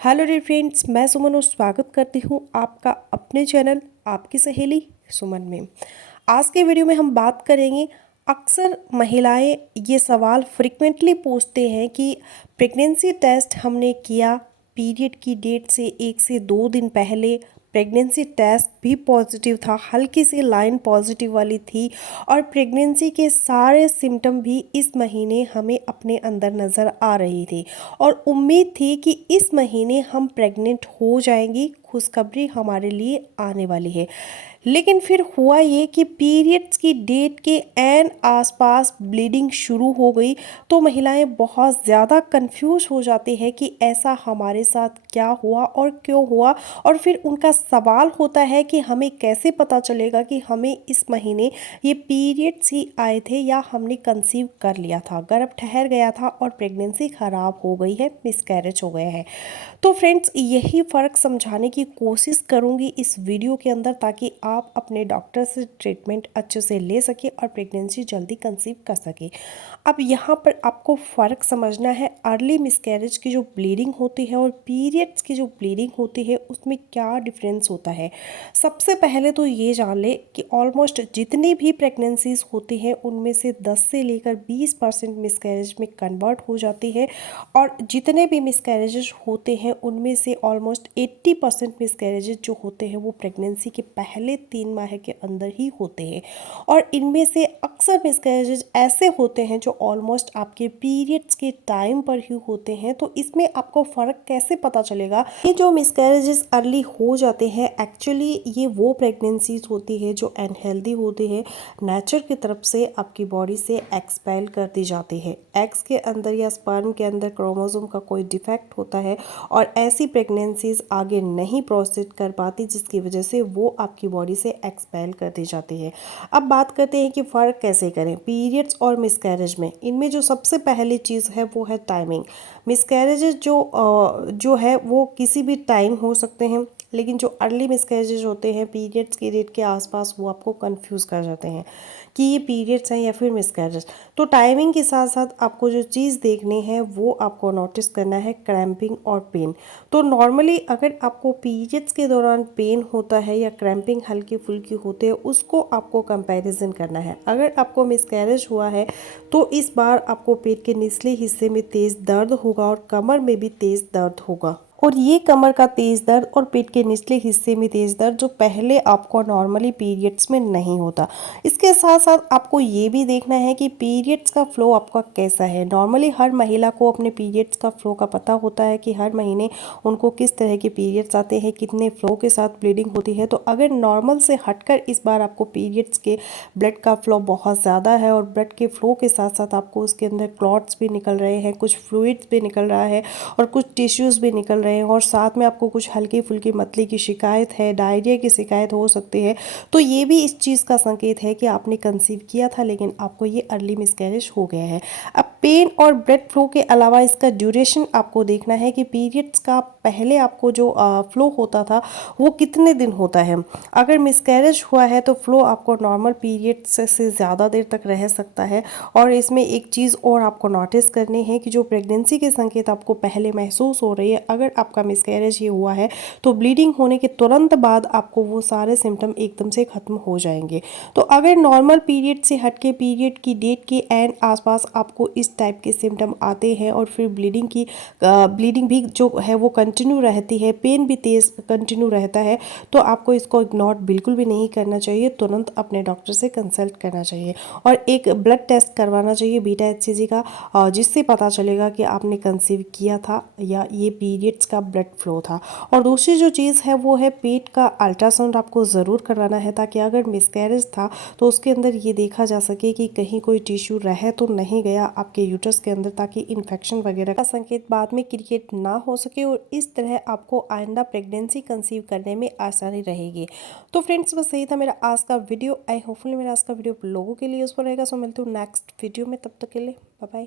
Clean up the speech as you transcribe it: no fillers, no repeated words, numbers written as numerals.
Hello dear friends, मैं सुमन और स्वागत करती हूँ आपका अपने चैनल आपकी सहेली सुमन में। आज के वीडियो में हम बात करेंगे। अक्सर महिलाएं ये सवाल फ्रिक्वेंटली पूछते हैं कि प्रेगनेंसी टेस्ट हमने किया, पीरियड की डेट से 1 से 2 दिन पहले प्रेगनेंसी टेस्ट भी पॉजिटिव था, हल्की सी लाइन पॉजिटिव वाली थी और प्रेगनेंसी के सारे सिम्टम भी इस महीने हमें अपने अंदर नज़र आ रही थी और उम्मीद थी कि इस महीने हम प्रेग्नेंट हो जाएंगी, खुशखबरी हमारे लिए आने वाली है। लेकिन फिर हुआ ये कि पीरियड्स की डेट के एन आसपास ब्लीडिंग शुरू हो गई, तो महिलाएं बहुत ज़्यादा कंफ्यूज हो जाती है कि ऐसा हमारे साथ क्या हुआ और क्यों हुआ। और फिर उनका सवाल होता है कि हमें कैसे पता चलेगा कि हमें इस महीने ये पीरियड्स ही आए थे या हमने कंसीव कर लिया था, गर्भ ठहर गया था और प्रेगनेंसी ख़राब हो गई है, मिसकैरेज हो गया है। तो फ्रेंड्स, यही फ़र्क समझाने की कोशिश करूंगी इस वीडियो के अंदर, ताकि आप अपने डॉक्टर से ट्रीटमेंट अच्छे से ले सके और प्रेगनेंसी जल्दी कंसीव कर सके। अब यहाँ पर आपको फ़र्क समझना है, अर्ली मिसकैरेज की जो ब्लीडिंग होती है और पीरियड्स की जो ब्लीडिंग होती है उसमें क्या डिफरेंस होता है। सबसे पहले तो ये जान ले कि ऑलमोस्ट जितनी भी प्रेगनेंसीज होती हैं उनमें से 10 से लेकर 20% मिसकैरेज में कन्वर्ट हो जाती है और जितने भी मिसकैरेजेस होते हैं उनमें से ऑलमोस्ट 80% मिसकैरेजेस जो होते हैं वो प्रेगनेंसी के पहले 3 माह के अंदर ही होते हैं। और इनमें से अक्सर मिसकैरेजेस ऐसे होते हैं जो ऑलमोस्ट आपके पीरियड्स के टाइम पर ही होते हैं। तो इसमें आपको फ़र्क कैसे पता चलेगा? ये जो मिसकैरेजेस अर्ली हो जाते हैं, एक्चुअली ये वो प्रेगनेंसीज होती है जो अनहेल्दी होती है, नेचर की तरफ से आपकी बॉडी से एक्सपेल कर दी जाती है। एग्स के अंदर या स्पर्म के अंदर क्रोमोसोम का कोई डिफेक्ट होता है और ऐसी प्रेगनेंसीज आगे नहीं प्रोसीड कर पाती, जिसकी वजह से वो आपकी बॉडी से एक्सपेल कर दी जाती है। अब बात करते हैं कि फ़र्क कैसे करें पीरियड्स और मिसकैरेज में। इनमें जो सबसे पहली चीज़ है वो है टाइमिंग। मिसकैरेजेस जो है वो किसी भी टाइम हो सकते हैं, लेकिन जो अर्ली मिसकैरेजेस होते हैं पीरियड्स की डेट के आसपास, वो आपको कंफ्यूज कर जाते हैं कि ये पीरियड्स हैं या फिर मिसकैरेज। तो टाइमिंग के साथ साथ आपको जो चीज़ देखनी है वो आपको नोटिस करना है क्रैम्पिंग और पेन। तो नॉर्मली अगर आपको पीरियड्स के दौरान पेन होता है या क्रैम्पिंग हल्की फुल्की होते हैं, उसको आपको कंपैरिजन करना है। अगर आपको मिसकैरेज हुआ है तो इस बार आपको पेट के निचले हिस्से में तेज़ दर्द होगा और कमर में भी तेज़ दर्द होगा। और ये कमर का तेज़ दर्द और पेट के निचले हिस्से में तेज़ दर्द जो पहले आपको नॉर्मली पीरियड्स में नहीं होता। इसके साथ साथ आपको ये भी देखना है कि पीरियड्स का फ्लो आपका कैसा है। नॉर्मली हर महिला को अपने पीरियड्स का फ्लो का पता होता है कि हर महीने उनको किस तरह के पीरियड्स आते हैं, कितने फ्लो के साथ ब्लीडिंग होती है। तो अगर नॉर्मल से हटकर इस बार आपको पीरियड्स के ब्लड का फ्लो बहुत ज़्यादा है और ब्लड के फ्लो के साथ साथ आपको उसके अंदर क्लॉट्स भी निकल रहे हैं, कुछ फ्लूइड्स भी निकल रहा है और कुछ टिश्यूज़ भी निकल रहे हैं और साथ में आपको कुछ हल्की फुल्की मतली की शिकायत है, डायरिया की शिकायत हो सकती है, तो ये भी इस चीज़ का संकेत है कि आपने कंसीव किया था लेकिन आपको ये अर्ली मिसकैरेज हो गया है। अब पेन और ब्लड फ्लो के अलावा इसका ड्यूरेशन आपको देखना है कि पीरियड्स का पहले आपको जो फ्लो होता था वो कितने दिन होता है। अगर मिसकैरेज हुआ है तो फ्लो आपको नॉर्मल पीरियड्स से ज़्यादा देर तक रह सकता है। और इसमें एक चीज़ और आपको नोटिस करनी है कि जो प्रेगनेंसी के संकेत आपको पहले महसूस हो रही है, अगर आपका मिसकैरेज ये हुआ है तो ब्लीडिंग होने के तुरंत बाद आपको वो सारे सिम्टम एकदम से ख़त्म हो जाएंगे। तो अगर नॉर्मल पीरियड से हटके पीरियड की डेट के एंड आसपास आपको इस टाइप के सिम्टम आते हैं और फिर ब्लीडिंग भी जो है वो कंटिन्यू रहती है, पेन भी तेज़ कंटिन्यू रहता है, तो आपको इसको इग्नोर बिल्कुल भी नहीं करना चाहिए, तुरंत अपने डॉक्टर से कंसल्ट करना चाहिए और एक ब्लड टेस्ट करवाना चाहिए बीटा HCG का, जिससे पता चलेगा कि आपने कंसीव किया था या ये पीरियड्स का ब्लड फ्लो था। और दूसरी जो चीज़ है वो है पेट का अल्ट्रासाउंड आपको ज़रूर करवाना है, ताकि अगर मिसकैरेज था तो उसके अंदर ये देखा जा सके कि कहीं कोई टिश्यू रह तो नहीं गया आपके यूट्रस के अंदर, ताकि इन्फेक्शन वगैरह का संकेत बाद में क्रिएट ना हो सके और इस तरह आपको आइंदा प्रेगनेंसी कंसीव करने में आसानी रहेगी। तो फ्रेंड्स, बस यही था मेरा आज का वीडियो। आई होपफुली मेरा आज का वीडियो लोगों के लिए यूजफुल रहेगा। सो मिलती हूँ नेक्स्ट वीडियो में, तब तक के लिए बाय बाय।